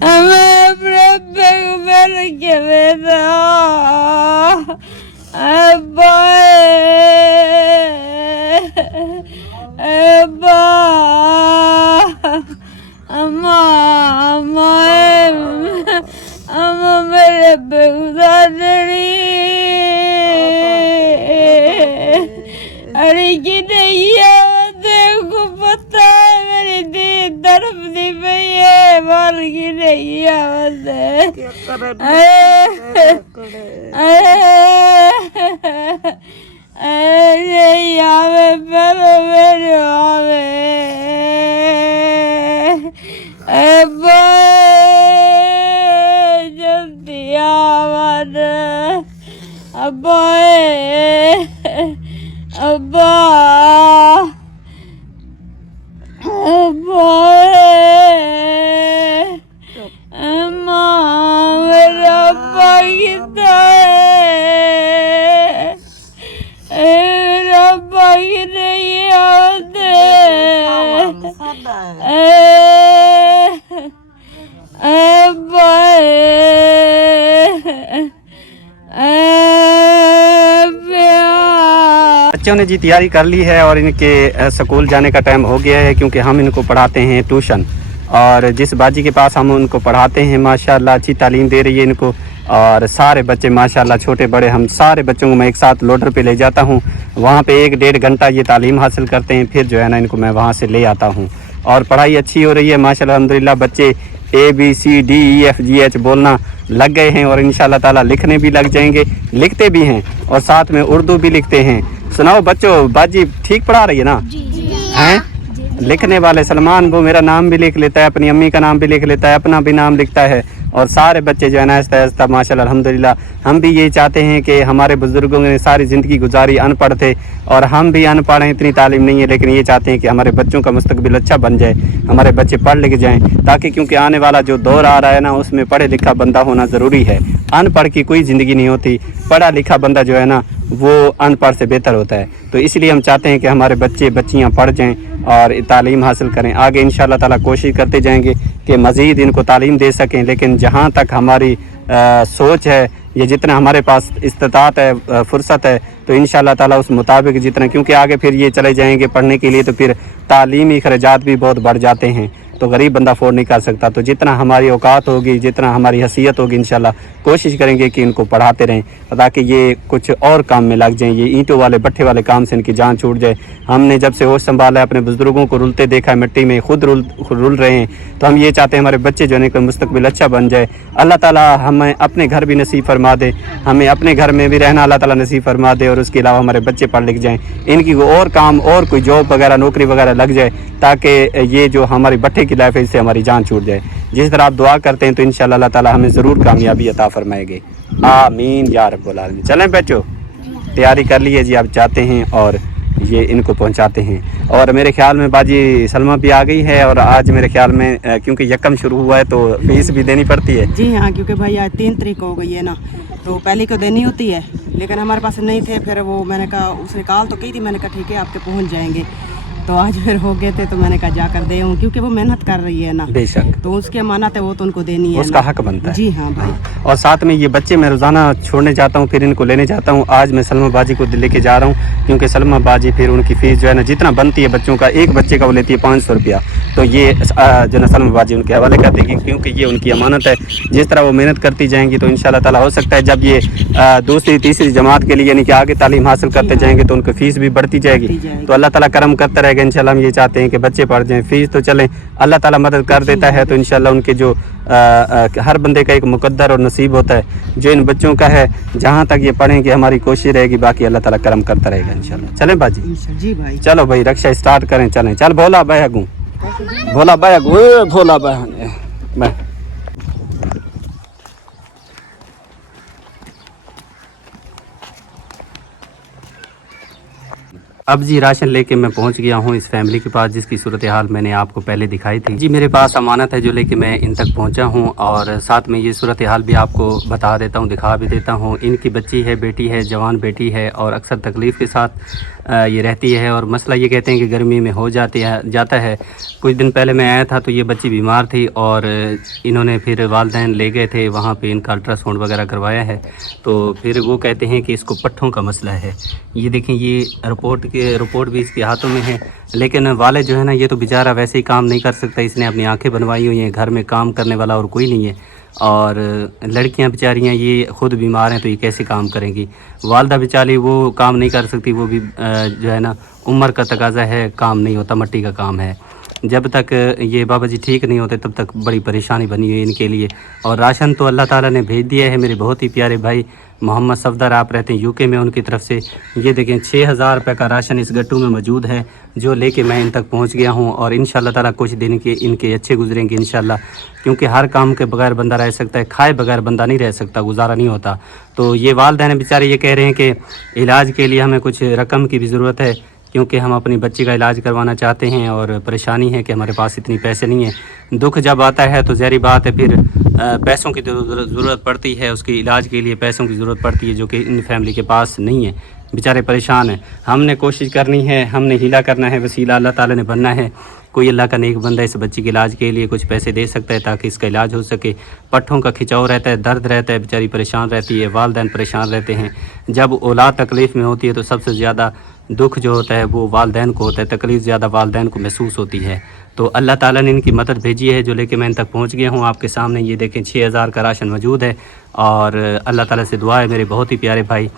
हमें अपने बैग में रखे बेटा अब्बा अब्बा अम्मा अम्मा अम्मा मेरे बैग उतारी अरे कि नहीं देखो पता है मेरी दी तरफ दी पई है मार की नहीं आवाज नहीं आवे पहले मेरे आवे अब्बा जल्दी आवाज अब्बा अब्बा अब्बा अम्मा मेरा अब्बा कितना है मेरा अब्बा की नहीं आते अब्बा बच्चों ने जी तैयारी कर ली है और इनके स्कूल जाने का टाइम हो गया है, क्योंकि हम इनको पढ़ाते हैं ट्यूशन। और जिस बाजी के पास हम उनको पढ़ाते हैं माशाल्लाह अच्छी तालीम दे रही है इनको। और सारे बच्चे माशाल्लाह छोटे बड़े हम सारे बच्चों को मैं एक साथ लोडर पे ले जाता हूँ, वहाँ पे 1-1.5 घंटा ये तालीम हासिल करते हैं, फिर जो है ना इनको मैं वहाँ से ले आता हूँ। और पढ़ाई अच्छी हो रही है माशाल्लाह अल्हम्दुलिल्लाह। बच्चे ABCDEFGH बोलना लग गए हैं और इंशाल्लाह ताला लिखने भी लग जाएंगे, लिखते भी हैं और साथ में उर्दू भी लिखते हैं। सुनाओ बच्चों, बाजी ठीक पढ़ा रही है ना? हैं लिखने वाले सलमान वो मेरा नाम भी लिख लेता है, अपनी अम्मी का नाम भी लिख लेता है, अपना भी नाम लिखता है। और सारे बच्चे जो है ना आहिस्ता आहिस्ता माशाल्लाह अल्हम्दुलिल्लाह। हम भी यही चाहते हैं कि हमारे बुजुर्गों ने सारी ज़िंदगी गुजारी अनपढ़ थे और हम भी अनपढ़ हैं, इतनी तालीम नहीं है, लेकिन ये चाहते हैं कि हमारे बच्चों का मुस्तकबिल अच्छा बन जाए, हमारे बच्चे पढ़ लिख जाएँ, ताकि क्योंकि आने वाला जो दौर आ रहा है ना उसमें पढ़े लिखा बंदा होना ज़रूरी है। अनपढ़ की कोई ज़िंदगी नहीं होती, पढ़ा लिखा बंदा जो है ना वो अनपढ़ से बेहतर होता है। तो इसलिए हम चाहते हैं कि हमारे बच्चे बच्चियाँ पढ़ जाएँ और तालीम हासिल करें। आगे इंशाल्लाह ताला कोशिश करते जाएंगे कि मज़ीद इनको तालीम दे सकें, लेकिन जहाँ तक हमारी सोच है या जितना हमारे पास इस्तात है फुर्सत है तो इंशाल्लाह ताला उस मुताबिक जितना, क्योंकि आगे फिर ये चले जाएंगे पढ़ने के लिए तो फिर तालीमी खर्चात भी बहुत बढ़ जाते हैं, तो गरीब बंदा अफोर्ड नहीं कर सकता। तो जितना हमारी औकात होगी, जितना हमारी हैसियत होगी, इंशाल्लाह कोशिश करेंगे कि इनको पढ़ाते रहें ताकि ये कुछ और काम में लग जाएं, ये ईंटों वाले भट्ठे वाले काम से इनकी जान छूट जाए। हमने जब से होश संभाला है अपने बुजुर्गों को रुलते देखा है मिट्टी में, खुद रुल रहे हैं, तो हम ये चाहते हैं हमारे बच्चे जो है ना मुस्तकबिल अच्छा बन जाए। अल्लाह ताला हमें अपने घर भी नसीब फरमा दे, हमें अपने घर में भी रहना अल्लाह ताला नसीब फरमा दे, और उसके अलावा हमारे बच्चे पढ़ लिख जाएँ, इनकी और काम और कोई जॉब वगैरह नौकरी वगैरह लग जाए, ताकि ये जो हमारी भट्ठे की लाइफ है इससे हमारी जान छूट जाए। जिस तरह आप दुआ करते हैं तो इंशाल्लाह अल्लाह ताला हमें ज़रूर कामयाबी अता फरमाएंगे, आमीन या रब्बुल आलमीन। चलें बच्चों, तैयारी कर लीजिए जी, आप जाते हैं और ये इनको पहुंचाते हैं। और मेरे ख्याल में बाजी सलमा भी आ गई है, और आज मेरे ख्याल में क्योंकि यकम शुरू हुआ है तो फीस भी देनी पड़ती है। जी हाँ, क्योंकि भाई आज 3 तारीख हो गई है ना, तो पहले को देनी होती है, लेकिन हमारे पास नहीं थे। फिर वो मैंने कहा, उसने कॉल तो की थी, मैंने कहा ठीक है आपके पहुँच जाएंगे, तो आज फिर हो गए थे, तो मैंने कहा जाकर दे आऊँ, क्योंकि वो मेहनत कर रही है ना, बेशक, तो उसकी अमानत है, वो तो उनको देनी है, उसका हक बनता है। जी हाँ भाई। और साथ में ये बच्चे मैं रोज़ाना छोड़ने जाता हूँ, फिर इनको लेने जाता हूँ। आज मैं सलमा बाजी को लेके जा रहा हूँ, क्योंकि सलमा बाजी फिर उनकी फ़ीस जो है ना जितना बनती है बच्चों का, एक बच्चे का वो लेती है 500 रुपया, तो ये जो ना सलमा बाजी उनके हवाले कर देगी, क्योंकि ये उनकी अमानत है। जिस तरह वो मेहनत करती जाएंगी तो इंशाल्लाह ताला हो सकता है जब ये दूसरी तीसरी जमात के लिए यानी कि आगे तालीम हासिल करते जाएंगे तो उनकी फ़ीस भी बढ़ती जाएगी। तो अल्लाह ताला करम करता रहेगा इंशाल्लाह। हम ये चाहते हैं कि बच्चे पढ़ जाएं, फ़ीस तो चलें, अल्लाह ताला मदद कर देता है, तो इंशाल्लाह उनके जो हर बंदे का एक मुकद्दर और नसीब होता है, जो इन बच्चों का है, जहाँ तक ये पढ़ेंगे हमारी कोशिश रहेगी, बाकी अल्लाह ताला करम करता रहेगा इंशाल्लाह। चलें बाजी? जी भाई। चलो भाई, रक्षा स्टार्ट करें, चलें। चल भोला भाई अगू, भोला भाई अगू, भोला भाई। अब जी राशन लेके मैं पहुंच गया हूं इस फैमिली के पास, जिसकी सूरत हाल मैंने आपको पहले दिखाई थी। जी मेरे पास अमानत है जो लेके मैं इन तक पहुंचा हूं, और साथ में ये सूरत हाल भी आपको बता देता हूं, दिखा भी देता हूं। इनकी बच्ची है, बेटी है, जवान बेटी है, और अक्सर तकलीफ़ के साथ یہ رہتی ہے، اور مسئلہ یہ کہتے ہیں کہ گرمی میں ہو جاتا ہے۔ کچھ دن پہلے میں آیا تھا تو یہ بچی بیمار تھی، اور انہوں نے پھر والدین لے گئے تھے وہاں پہ، ان کا الٹرا ساؤنڈ وغیرہ کروایا ہے، تو پھر وہ کہتے ہیں کہ اس کو پٹھوں کا مسئلہ ہے۔ یہ دیکھیں، یہ رپورٹ بھی اس کے ہاتھوں میں ہے، لیکن والد جو ہے نا، یہ تو بیچارہ ویسے ہی کام نہیں کر سکتا، اس نے اپنی آنکھیں بنوائی ہوئی ہیں، گھر میں کام کرنے والا اور کوئی نہیں ہے، اور لڑکیاں بیچاریاں یہ خود بیمار ہیں تو یہ کیسے کام کریں گی؟ والدہ بیچاری وہ کام نہیں کر سکتی، وہ بھی جو ہے نا عمر کا تقاضا ہے، کام نہیں ہوتا، مٹی کا کام ہے۔ جب تک یہ بابا جی ٹھیک نہیں ہوتے تب تک بڑی پریشانی بنی ہوئی ہے ان کے لیے۔ اور راشن تو اللہ تعالیٰ نے بھیج دیا ہے، میرے بہت ہی پیارے بھائی محمد صفدر، آپ رہتے ہیں UK میں، ان کی طرف سے یہ دیکھیں 6000 روپے کا راشن اس گٹو میں موجود ہے، جو لے کے میں ان تک پہنچ گیا ہوں، اور انشاءاللہ تعالیٰ کچھ دن کے ان کے اچھے گزریں گے انشاءاللہ، کیونکہ ہر کام کے بغیر بندہ رہ سکتا ہے، کھائے بغیر بندہ نہیں رہ سکتا، گزارا نہیں ہوتا۔ تو یہ والدین بیچارے یہ کہہ رہے ہیں کہ علاج کے لیے ہمیں کچھ رقم کی بھی ضرورت ہے، کیونکہ ہم اپنی بچی کا علاج کروانا چاہتے ہیں، اور پریشانی ہے کہ ہمارے پاس اتنی پیسے نہیں ہیں۔ دکھ جب آتا ہے تو ظاہری بات ہے پھر پیسوں کی ضرورت پڑتی ہے، اس کے علاج کے لیے پیسوں کی ضرورت پڑتی ہے، جو کہ ان فیملی کے پاس نہیں ہے، بیچارے پریشان ہیں۔ ہم نے کوشش کرنی ہے، ہم نے ہیلا کرنا ہے، وسیلہ اللہ تعالیٰ نے بننا ہے، کوئی اللہ کا نیک بندہ اس بچی کے علاج کے لیے کچھ پیسے دے سکتا ہے تاکہ اس کا علاج ہو سکے۔ پٹھوں کا کھچاؤ رہتا ہے، درد رہتا ہے، بیچاری پریشان رہتی ہے، والدین پریشان رہتے ہیں۔ جب اولاد تکلیف میں ہوتی ہے تو سب سے زیادہ دکھ جو ہوتا ہے وہ والدین کو ہوتا ہے، تکلیف زیادہ والدین کو محسوس ہوتی ہے۔ تو اللہ تعالیٰ نے ان کی مدد بھیجی ہے، جو لے کے میں ان تک پہنچ گیا ہوں آپ کے سامنے۔ یہ دیکھیں 6000 کا راشن موجود ہے، اور اللہ تعالیٰ سے دعا ہے، میرے بہت ہی پیارے بھائی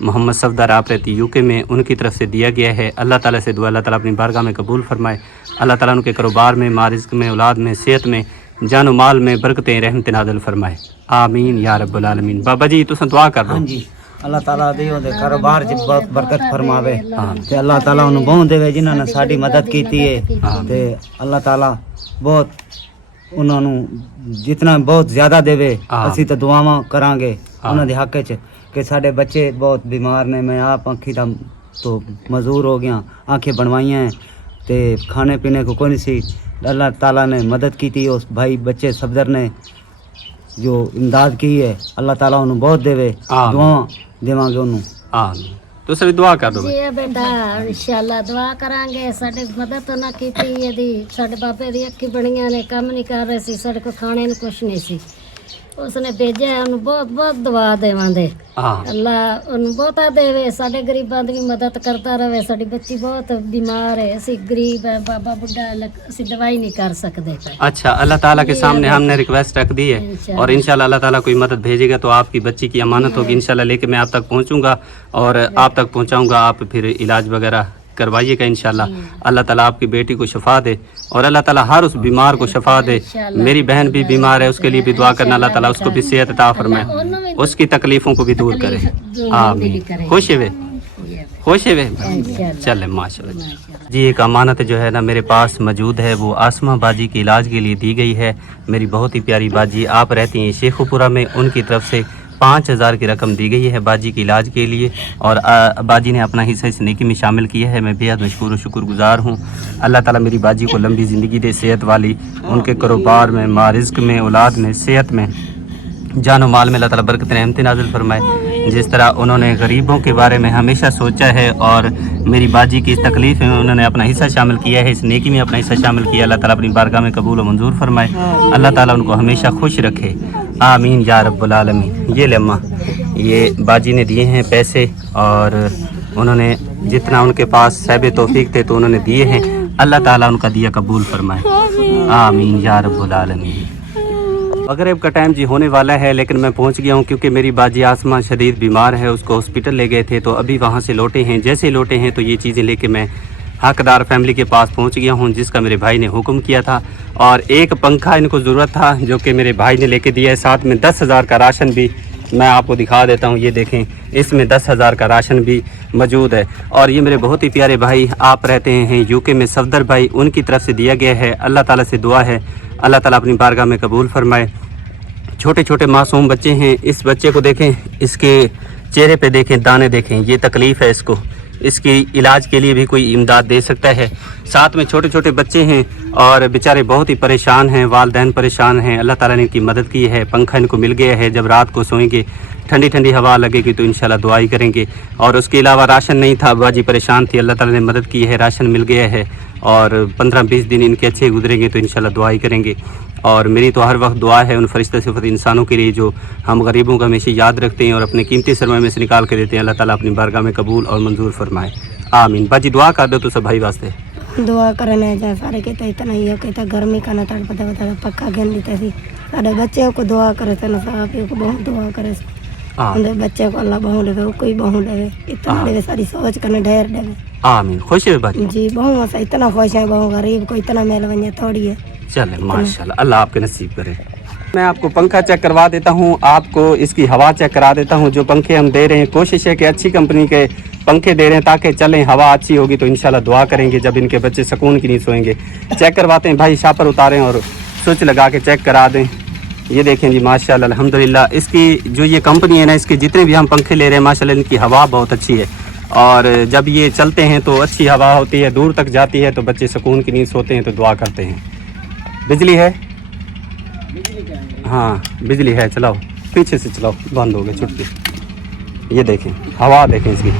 محمد صفدر، آپ رہتی UK میں، ان کی طرف سے دیا گیا ہے۔ اللہ تعالیٰ سے دعا، اللہ تعالیٰ اپنی بارگاہ میں قبول فرمائے، اللہ تعالیٰ ان کے کاروبار میں، رزق میں، اولاد میں، صحت میں، جان و مال میں برکتیں رحمت نازل فرمائے، آمین یا رب العالمین۔ بابا جی تساں دعا کر دو۔ ہاں جی، اللہ تعالیٰ دے دے کاروبار چ بہت برکت فرماوے، تے اللہ تعالیٰ انہوں بہت دے جنہوں نے ساری مدد کیتی ہے، تے اللہ تعالیٰ بہت انہوں نے جتنا بہت زیادہ دے، اسی تو دعاواں کران گے انہوں دے حق چ کہ سارے بچے بہت بیمار نے۔ میں آپ آنکھی دا تو مزدور ہو گیا، آنکھیں بنوائی ہیں، تے کھانے پینے کو کوئی نہیں سی، اللہ تعالیٰ نے مدد کی تھی، اس بھائی بچے صفدر نے جو امداد کی ہے، اللہ تعالیٰ انہوں بہت دے، دعاواں دیواں گے انہوں۔ آمین۔ تو سب دعا کر دو۔ جی بیٹا انشاءاللہ دعا کریں گے، ساڈے مدد تو نہ کیتی دی، ساڈے بابے دی اکھی بڑیاں نے کم نہیں کر رہے سی، ساڈے کو کھانے نوں کچھ نہیں سی، اس نے بھیجا ہے، انہوں بہت بہت دعا دیواں دے، اللہ انہوں بہتا دے، ساڈے غریباں دی مدد کرتا رہے۔ ساڈی بچی بہت بیمار ہے، اسی غریب ہے، بابا بڈھا ہے، اسی دوائی نہیں کر سکتے۔ اچھا، اللہ تعالیٰ کے سامنے ہم نے ریکویسٹ رکھ دی ہے، اور انشاءاللہ اللہ تعالیٰ کوئی مدد بھیجے گا تو آپ کی بچی کی امانت ہوگی، انشاءاللہ لے کے میں آپ تک پہنچوں گا اور آپ تک پہنچاؤں گا، آپ پھر علاج وغیرہ کروائیے گا انشاءاللہ۔ اللہ تعالیٰ آپ کی بیٹی کو شفا دے، اور اللہ تعالیٰ ہر اس بیمار کو شفا دے۔ میری بہن بھی بیمار ہے، اس کے لیے بھی دعا کرنا، اللہ تعالیٰ اس کو بھی صحت عطا فرمائے، اس کی تکلیفوں کو بھی دور کرے، آمین۔ خوش ہوئے، خوش ہوئے، چلے ماشاءاللہ جی۔ ایک امانت جو ہے نا میرے پاس موجود ہے، وہ آسمہ باجی کے علاج کے لیے دی گئی ہے، میری بہت ہی پیاری باجی، آپ رہتی ہیں شیخو پورہ میں، ان کی طرف سے 5000 کی رقم دی گئی ہے باجی کے علاج کے لیے، اور باجی نے اپنا حصہ اس نیکی میں شامل کیا ہے، میں بے حد مشکور و شکر گزار ہوں۔ اللہ تعالیٰ میری باجی کو لمبی زندگی دے، صحت والی، ان کے کاروبار میں، رزق میں، اولاد میں، صحت میں، جان و مال میں اللہ تعالیٰ برکت رحمت نازل فرمائے۔ جس طرح انہوں نے غریبوں کے بارے میں ہمیشہ سوچا ہے، اور میری باجی کی اس تکلیف میں انہوں نے اپنا حصہ شامل کیا ہے، اس نیکی میں اپنا حصہ شامل کیا، اللہ تعالیٰ اپنی بارگاہ میں قبول و منظور فرمائے، اللہ تعالیٰ ان کو ہمیشہ خوش رکھے، آمین یا رب العالمین۔ یہ لمحہ یہ باجی نے دیے ہیں پیسے، اور انہوں نے جتنا ان کے پاس صاحب توفیق تھے تو انہوں نے دیے ہیں، اللہ تعالیٰ ان کا دیا قبول فرمائے، آمین یا رب العالمین۔ مغرب کا ٹائم جی ہونے والا ہے، لیکن میں پہنچ گیا ہوں کیونکہ میری باجی آسمہ شدید بیمار ہے، اس کو ہاسپٹل لے گئے تھے، تو ابھی وہاں سے لوٹے ہیں، جیسے لوٹے ہیں تو یہ چیزیں لے کے میں حقدار فیملی کے پاس پہنچ گیا ہوں، جس کا میرے بھائی نے حکم کیا تھا، اور ایک پنکھا ان کو ضرورت تھا جو کہ میرے بھائی نے لے کے دیا ہے، ساتھ میں 10,000 کا راشن بھی میں آپ کو دکھا دیتا ہوں، یہ دیکھیں اس میں 10,000 کا راشن بھی موجود ہے۔ اور یہ میرے بہت ہی پیارے بھائی آپ رہتے ہیں UK میں، صفدر بھائی، ان کی طرف سے دیا گیا ہے، اللہ تعالیٰ سے دعا ہے اللہ تعالیٰ اپنی بارگاہ میں قبول فرمائے۔ چھوٹے چھوٹے معصوم بچے ہیں، اس بچے کو دیکھیں، اس کے چہرے پہ دیکھیں، دانے دیکھیں، یہ تکلیف ہے اس کو، इसके इलाज के लिए भी कोई इमदाद दे सकता है। साथ में छोटे छोटे बच्चे हैं और बेचारे बहुत ही परेशान हैं, वालिदैन परेशान हैं। अल्लाह ताला ने इनकी मदद की है, पंखा इनको मिल गया है। जब रात को सोएंगे ठंडी ठंडी हवा लगेगी तो इंशाल्लाह दुआई करेंगे। और उसके अलावा राशन नहीं था, बाजी परेशान थी, अल्लाह ताला ने मदद की है, राशन मिल गया है और 15-20 दिन इनके अच्छे गुजरेंगे तो इंशाल्लाह दुआई करेंगे। और मेरी तो हर वक्त दुआ है उन फरिश्ता सिफत इंसानों के लिए जो हम गरीबों का हमेशा याद रखते हैं और अपने कीमती सरमाए में से निकाल के देते हैं। अल्लाह ताला अपनी बारगाह में कबूल और मंजूर फरमाए, आमीन। बाजी दुआ कर दो तो सब भाई वास्ते दुआ करने जा सारे कहते इतना ही हो कहता गर्मी का ना तड़पता बता पक्का गन देते सी सारे बच्चे को दुआ करे थे ना साहब को बहुत दुआ करे उनके बच्चे को अल्लाह बहु देवे कोई बहु देवे इतना देवे सारी सोच करने ढेर देवे, आमीन। खुश है बाजी जी, बहु से इतना खुश है, बहु गरीब को इतना मेल बन थोड़ी है। चले माशाल्लाह, अल्लाह आपके नसीब करे। मैं आपको पंखा चेक करवा देता हूँ, आपको इसकी हवा चेक करा देता हूँ। जो पंखे हम दे रहे हैं कोशिश है कि अच्छी कंपनी के पंखे दे रहे हैं ताकि चलें, हवा अच्छी होगी तो इंशाल्लाह दुआ करेंगे जब इनके बच्चे सुकून की नींद सोएंगे। चेक करवाते हैं भाई, शापर उतारें और स्विच लगा के चेक करा दें। ये देखें जी माशाल्लाह अल्हम्दुलिल्लाह, इसकी जो ये कंपनी है ना, इसके जितने भी हम पंखे ले रहे हैं माशाल्लाह इनकी हवा बहुत अच्छी है और जब ये चलते हैं तो अच्छी हवा होती है, दूर तक जाती है तो बच्चे सुकून की नींद सोते हैं तो दुआ करते हैं। बिजली है? हाँ बिजली है, चलाओ पीछे से चलाओ, बंद हो गए छुट्टी। ये देखें हवा देखें इसकी,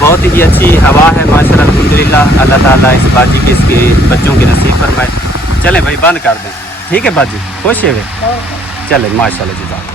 बहुत ही अच्छी हवा है माशाल्लाह अल्हम्दुलिल्लाह। अल्लाह ताला इस बाजी के इसके बच्चों के नसीब फरमाए। चले भाई बंद कर दें, ठीक है बाजी, खुश है वे? चले माशाल्लाह जी।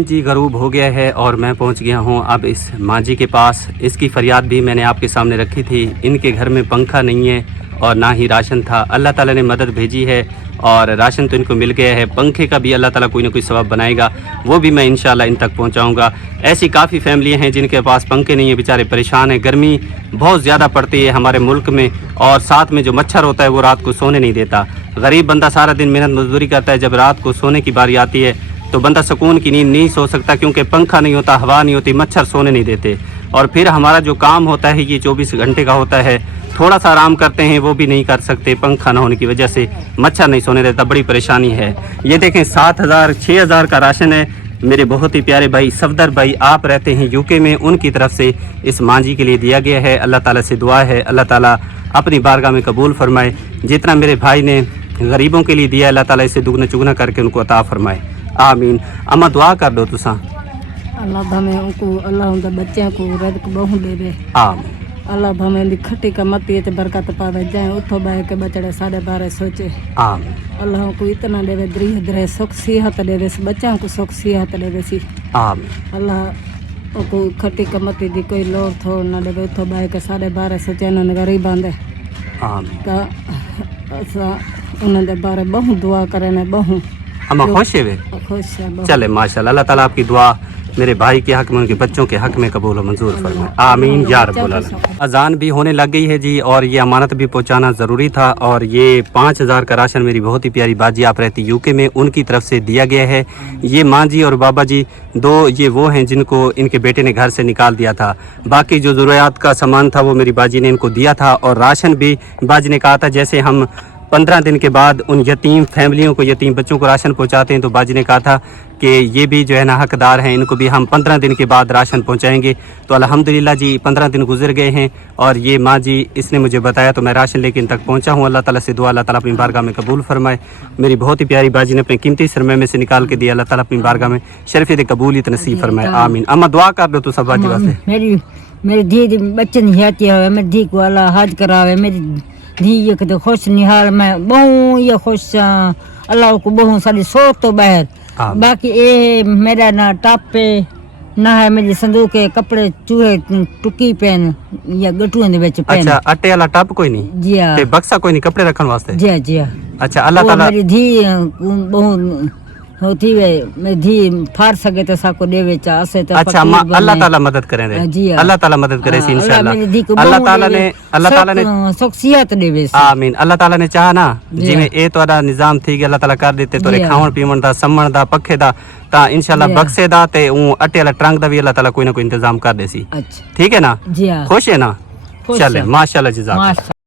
जी गरूब हो गया है और मैं पहुंच गया हूं अब इस मांझी के पास। इसकी फरियाद भी मैंने आपके सामने रखी थी। इनके घर में पंखा नहीं है और ना ही राशन था। अल्लाह ताला ने मदद भेजी है और राशन तो इनको मिल गया है, पंखे का भी अल्लाह ताला कोई ना कोई सबब बनाएगा, वो भी मैं इंशाल्लाह इन तक पहुंचाऊंगा। ऐसी काफ़ी फैमिलियां हैं जिनके पास पंखे नहीं है, बेचारे परेशान हैं। गर्मी बहुत ज़्यादा पड़ती है हमारे मुल्क में और साथ में जो मच्छर होता है वो रात को सोने नहीं देता। गरीब बंदा सारा दिन मेहनत मजदूरी करता है, जब रात को सोने की बारी आती है तो बंदा सुकून की नींद नहीं सो सकता क्योंकि पंखा नहीं होता, हवा नहीं होती, मच्छर सोने नहीं देते। और फिर हमारा जो काम होता है ये 24 घंटे का होता है, थोड़ा सा आराम करते हैं वो भी नहीं कर सकते, पंखा ना होने की वजह से मच्छर नहीं सोने देता, बड़ी परेशानी है। ये देखें 7,000 6,000 का राशन है। मेरे बहुत ही प्यारे भाई सफदर भाई, आप रहते हैं यूके में, उनकी तरफ से इस मांझी के लिए दिया गया है। अल्लाह ताला से दुआ है अल्लाह ताला अपनी बारगाह में कबूल फरमाए। जितना मेरे भाई ने गरीबों के लिए दिया अल्लाह ताला इसे दुगना चुगना करके उनको अता फरमाए, आमीन। अम्मा दुआ कर दो तुसा, अल्लाह भमे उनको अल्लाह उनके बच्चों को रज़्क़ बहु देवे, आमीन। अल्लाह भमे दी खट्टी का मती ते बरकत पावे, जाए उठो बह के बचड़े साढ़े 12 सोचे, आमीन। अल्लाह को इतना देवे, दरीह दरे सुख सिहत देवे, बच्चों को सुख सिहत देवे सी, आमीन। अल्लाह को खट्टी का मती दी कोई लोड़ थोड़ ना देवे, उठो बह के साढ़े 12 सोचे उन्होंने गरीबां दे, आमीन। तो असा उन्होंने बारे बहु दुआ करने बहु अम्मा खुश है वे? खुश है बहु। चले माशाल्लाह, अल्लाह ताला आपकी दुआ मेरे भाई के हक में, उनके बच्चों के हक में कबूल और मंजूर फरमाए, आमीन या रब्बुल आलमीन। अजान भी होने लग गई है जी और ये अमानत भी पहुंचाना ज़रूरी था और ये 5,000 का राशन मेरी बहुत ही प्यारी बाजी, आप रहती यूके में, उनकी तरफ से दिया गया है। ये माँ जी और बाबा जी दो ये वो हैं जिनको इनके बेटे ने घर से निकाल दिया था। बाकी जो ज़रूरियात का सामान था वो मेरी बाजी ने इनको दिया था और राशन भी बाजी ने कहा था जैसे हम 15 दिन के बाद उन यतीम फैमिलियों को, यतीम बच्चों को राशन पहुंचाते हैं, तो बाजी ने कहा था कि ये भी जो है ना हकदार हैं, इनको भी हम 15 दिन के बाद राशन पहुंचाएंगे। तो अल्हम्दुलिल्लाह जी 15 दिन गुजर गए हैं और ये माँ जी इसने मुझे बताया तो मैं राशन लेके इन तक पहुंचा हूँ। अल्लाह ताला से दुआ अल्लाह ताला अपनी बारगाह में कबूल फरमाए। मेरी बहुत ही प्यारी बाजी ने अपने कीमती सरमाए में से निकाल के दिया, अल्लाह ताला अपनी बारगाह में शरीफियत कबूलियत नसीब फरमाए, आमीन। अम्मा दुआ कर दो तो सब बाजी वास्ते। मेरी धी बच्चे नहीं आती है, मेरी धी को अल्लाह हज करावे, मेरी धी ये कदे खुश निहाल, मैं बहु ये खुश अल्लाह को बहु सारी सोच तो बाहर। बाकी ये मेरा ना टापे ना है, मेरी संदूक के कपड़े चूहे टुकी पेन या गटुएं दे विच पेन। अच्छा अट्टे वाला टप कोई नहीं जी हां, ते बक्सा कोई नहीं कपड़े रखन वास्ते? जी हां जी हां। अच्छा अल्लाह ताला मेरी धी बहु होती वे, मैं धी फाड़ सके तो साको देवे चा असे तो। अच्छा अल्लाह ताला मदद करे रे, अल्लाह ताला मदद करे सी इंशाल्लाह। अल्लाह ताला ने शख्सियत देवे, आमीन। अल्लाह ताला ने चाहा ना जिवें ए तोड़ा निजाम थी कि अल्लाह ताला कर देते तोरे खावन पीवन दा, सम्मण दा, पखे दा, ता इंशाल्लाह बक्से दा ते ऊ अट्टे वाला ट्रंक दा भी अल्लाह ताला कोई ना कोई इंतजाम कर दे सी। अच्छा ठीक है ना? जी हां, खुश है ना? चले माशाल्लाह जज़ाक।